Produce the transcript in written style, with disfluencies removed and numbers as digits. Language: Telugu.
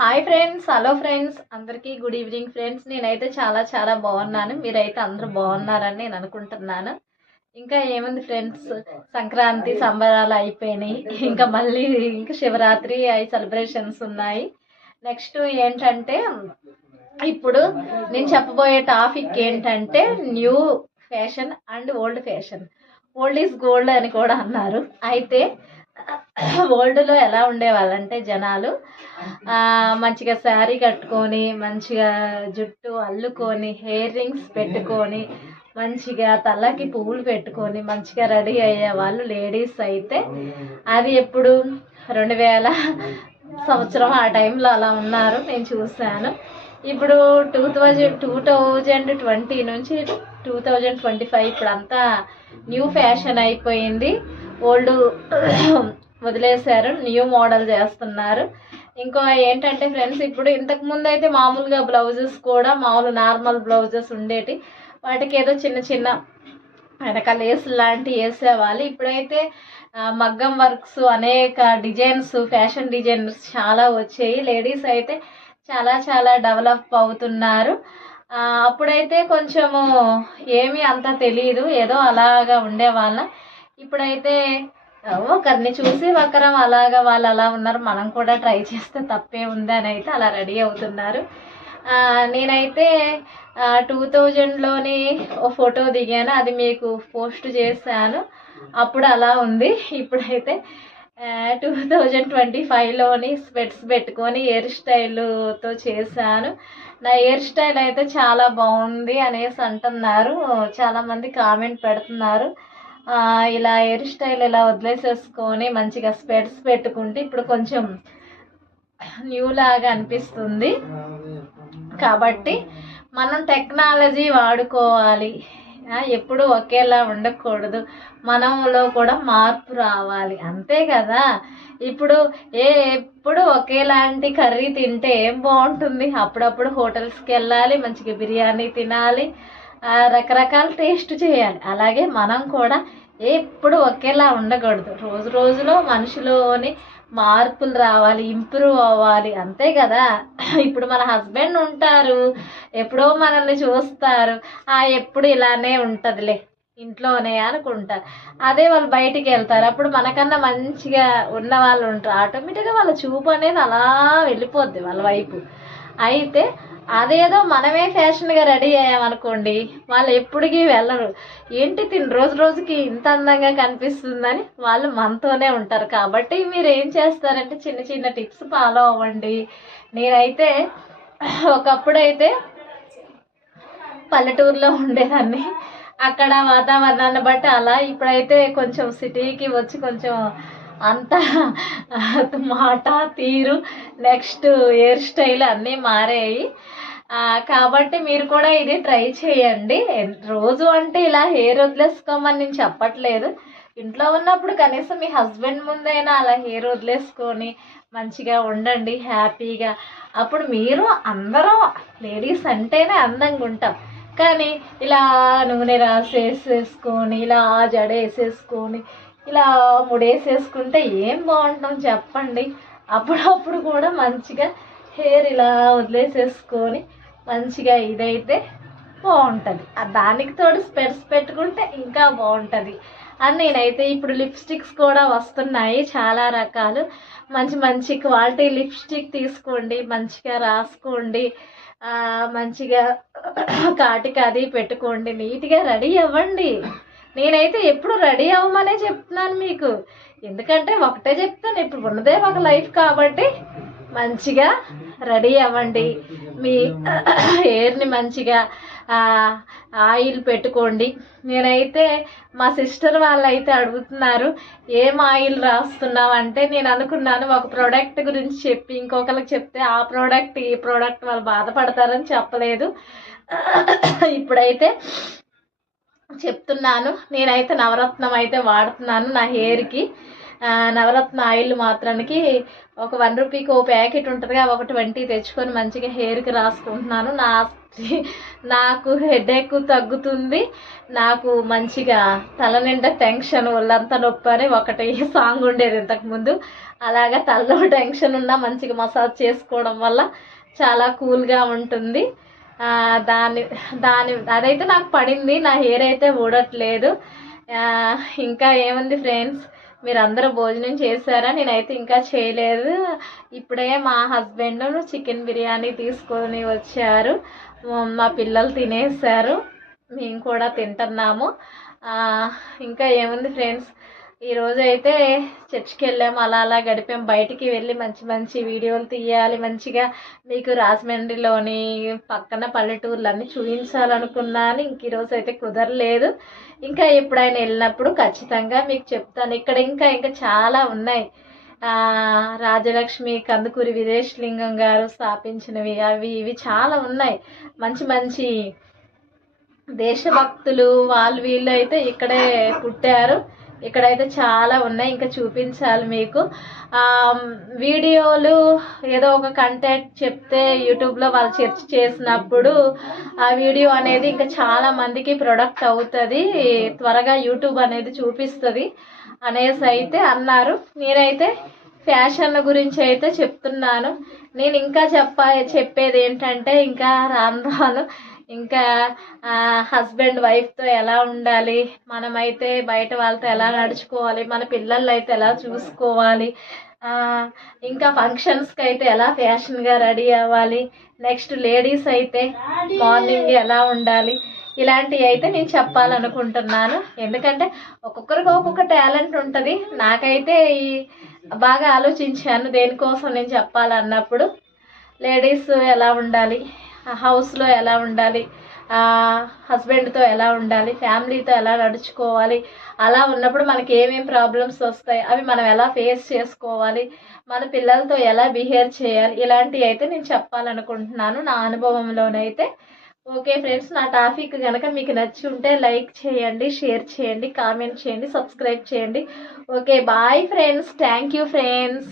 హాయ్ ఫ్రెండ్స్, హలో ఫ్రెండ్స్, అందరికీ గుడ్ ఈవినింగ్ ఫ్రెండ్స్. నేనైతే చాలా చాలా బాగున్నాను. మీరైతే అందరూ బాగున్నారని నేను అనుకుంటున్నాను. ఇంకా ఏముంది ఫ్రెండ్స్, సంక్రాంతి సంబరాలు అయిపోయినాయి. ఇంకా మళ్ళీ ఇంకా శివరాత్రి అవి సెలబ్రేషన్స్ ఉన్నాయి. నెక్స్ట్ ఏంటంటే ఇప్పుడు నేను చెప్పబోయే టాపిక్ ఏంటంటే new fashion and old fashion. Old is gold అని కూడా అన్నారు. అయితే ఓల్డ్లో ఎలా ఉండేవాళ్ళంటే జనాలు మంచిగా శారీ కట్టుకొని మంచిగా జుట్టు అల్లుకొని హెయిర్ రింగ్స్ పెట్టుకొని మంచిగా తలకి పువ్వులు పెట్టుకొని మంచిగా రెడీ అయ్యే వాళ్ళు లేడీస్. అయితే అది ఎప్పుడు 2000 సంవత్సరం ఆ టైంలో అలా ఉన్నారు, నేను చూశాను. ఇప్పుడు 2020 నుంచి 2025 ఇప్పుడంతా న్యూ ఫ్యాషన్ అయిపోయింది. ఓల్డ్ వదిలేశారు, న్యూ మోడల్ చేస్తున్నారు. ఇంకో ఏంటంటే ఫ్రెండ్స్, ఇప్పుడు ఇంతకు ముందు అయితే మామూలుగా బ్లౌజెస్ కూడా మామూలు నార్మల్ బ్లౌజెస్ ఉండేటి, వాటికి ఏదో చిన్న చిన్న వెనకాల లేస్ లాంటివి వేసేవాళ్ళు. ఇప్పుడైతే మగ్గం వర్క్స్, అనేక డిజైన్స్, ఫ్యాషన్ డిజైన్స్ చాలా వచ్చాయి. లేడీస్ అయితే చాలా చాలా డెవలప్ అవుతున్నారు. అప్పుడైతే కొంచెము ఏమీ అంత తెలియదు, ఏదో అలాగా ఉండేవాళ్ళం. ఇప్పుడైతే ఒకరిని చూసి ఒకరం అలాగా వాళ్ళు అలా ఉన్నారు, మనం కూడా ట్రై చేస్తే తప్పే ఉంది అని అయితే అలా రెడీ అవుతున్నారు. నేనైతే 2000లోని ఓ ఫోటో దిగాను, అది మీకు పోస్ట్ చేశాను. అప్పుడు అలా ఉంది. ఇప్పుడైతే 2025లోని స్పెట్స్ పెట్టుకొని హెయిర్ స్టైల్తో చేశాను. నా హెయిర్ స్టైల్ అయితే చాలా బాగుంది అనేసి అంటున్నారు, చాలామంది కామెంట్ పెడుతున్నారు. ఇలా హెయిర్ స్టైల్ ఇలా వదిలేసేసుకొని మంచిగా స్పెట్స్ పెట్టుకుంటే ఇప్పుడు కొంచెం న్యూ లాగా అనిపిస్తుంది. కాబట్టి మనం టెక్నాలజీ వాడుకోవాలి, ఎప్పుడు ఒకేలా ఉండకూడదు, మనంలో కూడా మార్పు రావాలి, అంతే కదా. ఇప్పుడు ఎప్పుడు ఒకేలాంటి కర్రీ తింటే ఏం బాగుంటుంది? అప్పుడప్పుడు హోటల్స్కి వెళ్ళాలి, మంచిగా బిర్యానీ తినాలి, రకరకాల టేస్ట్ చేయాలి. అలాగే మనం కూడా ఎప్పుడు ఒకేలా ఉండకూడదు, రోజు రోజులో మనుషులోని మార్పులు రావాలి, ఇంప్రూవ్ అవ్వాలి, అంతే కదా. ఇప్పుడు మన హస్బెండ్ ఉంటారు, ఎప్పుడో మనల్ని చూస్తారు, ఎప్పుడు ఇలానే ఉంటుందిలే ఇంట్లోనే అనుకుంటారు. అదే వాళ్ళు బయటికి వెళ్తారు, అప్పుడు మనకన్నా మంచిగా ఉన్న వాళ్ళు ఉంటారు, ఆటోమేటిక్గా వాళ్ళ చూపు అనేది అలా వెళ్ళిపోద్ది వాళ్ళ వైపు. అయితే అదేదో మనమే ఫ్యాషన్గా రెడీ అయ్యామనుకోండి, వాళ్ళు ఎప్పటికీ వెళ్ళరు. ఏంటి తిని రోజు రోజుకి ఇంత అందంగా కనిపిస్తుందని వాళ్ళు మనతోనే ఉంటారు. కాబట్టి మీరు ఏం చేస్తారంటే చిన్న చిన్న టిప్స్ ఫాలో అవ్వండి. నేనైతే ఒకప్పుడైతే పల్లెటూరులో ఉండేదాన్ని, అక్కడ వాతావరణాన్ని బట్టి అలా. ఇప్పుడైతే కొంచెం సిటీకి వచ్చి కొంచెం అంత మాట తీరు, నెక్స్ట్ హెయిర్ స్టైల్ అన్నీ మారాయి. కాబట్టి మీరు కూడా ఇది ట్రై చేయండి. రోజు అంటే ఇలా హెయిర్ వదిలేసుకోమని నేను చెప్పట్లేదు, ఇంట్లో ఉన్నప్పుడు కనీసం మీ హస్బెండ్ ముందైనా అలా హెయిర్ వదిలేసుకొని మంచిగా ఉండండి హ్యాపీగా. అప్పుడు మీరు అందరం లేడీస్ అంటేనే అందంగా ఉంటాం. కానీ ఇలా నూనె రాసేసేసుకొని ఇలా జడ వేసేసుకొని ఇలా ముడేసేసుకుంటే ఏం బాగుంటాం చెప్పండి? అప్పుడప్పుడు కూడా మంచిగా హెయిర్ ఇలా వదిలేసేసుకొని మంచిగా ఇదైతే బాగుంటుంది. దానికి తోడు స్పెట్స్ పెట్టుకుంటే ఇంకా బాగుంటుంది అని నేనైతే. ఇప్పుడు లిప్స్టిక్స్ కూడా వస్తున్నాయి చాలా రకాలు, మంచి మంచి క్వాలిటీ లిప్స్టిక్ తీసుకోండి, మంచిగా రాసుకోండి, మంచిగా కాటికి అది పెట్టుకోండి, నీట్గా రెడీ అవ్వండి. నేనైతే ఎప్పుడు రెడీ అవ్వమనే చెప్తున్నాను మీకు, ఎందుకంటే ఒకటే చెప్తాను, ఇప్పుడు ఉన్నదే ఒక లైఫ్ కాబట్టి మంచిగా రెడీ అవ్వండి. మీ హెయిర్ని మంచిగా ఆయిల్ పెట్టుకోండి. నేనైతే మా సిస్టర్ వాళ్ళు అయితే అడుగుతున్నారు ఏం ఆయిల్ రాస్తున్నావు అంటే, నేను అనుకున్నాను ఒక ప్రోడక్ట్ గురించి చెప్పి ఇంకొకరికి చెప్తే ఆ ప్రోడక్ట్ ఈ ప్రోడక్ట్ వాళ్ళు బాధపడతారని చెప్పలేదు. ఇప్పుడైతే చెప్తున్నాను, నేనైతే నవరత్నం అయితే వాడుతున్నాను నా హెయిర్కి. నవరత్న ఆయిల్ మాత్రానికి ఒక 1 రూపీకి ఓ ప్యాకెట్ ఉంటుందిగా, ఒక 20 తెచ్చుకొని మంచిగా హెయిర్కి రాసుకుంటున్నాను. నాకు హెడేక్ తగ్గుతుంది, నాకు మంచిగా తల నిండా టెన్షన్, ఒళ్ళంతా నొప్పి అని ఒకటి సాంగ్ ఉండేది ఇంతకుముందు. అలాగా తలలో టెన్షన్ ఉన్నా మంచిగా మసాజ్ చేసుకోవడం వల్ల చాలా కూల్గా ఉంటుంది. దాని దాని అదైతే నాకు పడింది. నా హెయిర్ అయితే ఊడట్లేదు. ఇంకా ఏముంది ఫ్రెండ్స్, మీరు అందరూ భోజనం చేశారా? నేనైతే ఇంకా చేయలేదు. ఇప్పుడే మా హస్బెండ్ చికెన్ బిర్యానీ తీసుకొని వచ్చారు. మా పిల్లలు తినేసారు, మేము కూడా తింటున్నాము. ఇంకా ఏముంది ఫ్రెండ్స్, ఈరోజు అయితే చర్చ్కి వెళ్ళాము, అలా గడిపాం. బయటికి వెళ్ళి మంచి మంచి వీడియోలు తీయాలి, మంచిగా మీకు రాజమండ్రిలోని పక్కన పల్లెటూర్లన్నీ చూపించాలనుకున్నాను. ఇంక ఈరోజు అయితే కుదరలేదు. ఇంకా ఎప్పుడైనా వెళ్ళినప్పుడు ఖచ్చితంగా మీకు చెప్తాను. ఇక్కడ ఇంకా చాలా ఉన్నాయి. రాజలక్ష్మి కందుకూరి విదేశలింగం గారు స్థాపించినవి అవి ఇవి చాలా ఉన్నాయి. మంచి మంచి దేశభక్తులు వాళ్ళు వీళ్ళు అయితే ఇక్కడే పుట్టారు. ఇక్కడైతే చాలా ఉన్నాయి, ఇంకా చూపించాలి మీకు. వీడియోలు ఏదో ఒక కంటెంట్ చెప్తే యూట్యూబ్లో వాళ్ళు సెర్చ్ చేసినప్పుడు ఆ వీడియో అనేది ఇంకా చాలా మందికి ప్రొడక్ట్ అవుతుంది, త్వరగా యూట్యూబ్ అనేది చూపిస్తుంది అనేసి అయితే అన్నారు. నేనైతే ఫ్యాషన్ల గురించి అయితే చెప్తున్నాను. నేను ఇంకా చెప్పేది ఏంటంటే, ఇంకా రాను ఇంకా హస్బెండ్ వైఫ్తో ఎలా ఉండాలి, మనమైతే బయట వాళ్ళతో ఎలా నడుచుకోవాలి, మన పిల్లలు అయితే ఎలా చూసుకోవాలి, ఇంకా ఫంక్షన్స్కి అయితే ఎలా ఫ్యాషన్గా రెడీ అవ్వాలి, నెక్స్ట్ లేడీస్ అయితే మార్నింగ్ ఎలా ఉండాలి, ఇలాంటివి అయితే నేను చెప్పాలనుకుంటున్నాను. ఎందుకంటే ఒక్కొక్కరికి ఒక్కొక్క టాలెంట్ ఉంటుంది. నాకైతే బాగా ఆలోచించాను దేనికోసం నేను చెప్పాలన్నప్పుడు. లేడీస్ ఎలా ఉండాలి, హౌస్లో ఎలా ఉండాలి, హస్బెండ్తో ఎలా ఉండాలి, ఫ్యామిలీతో ఎలా నడుచుకోవాలి, అలా ఉన్నప్పుడు మనకి ఏమేమి ప్రాబ్లమ్స్ వస్తాయి, అవి మనం ఎలా ఫేస్ చేసుకోవాలి, మన పిల్లలతో ఎలా బిహేవ్ చేయాలి, ఇలాంటివి అయితే నేను చెప్పాలనుకుంటున్నాను నా అనుభవంలోనైతే. ఓకే ఫ్రెండ్స్, నా టాపిక్ కనుక మీకు నచ్చి ఉంటే లైక్ చేయండి, షేర్ చేయండి, కామెంట్ చేయండి, సబ్స్క్రైబ్ చేయండి. Okay bye friends, thank you friends.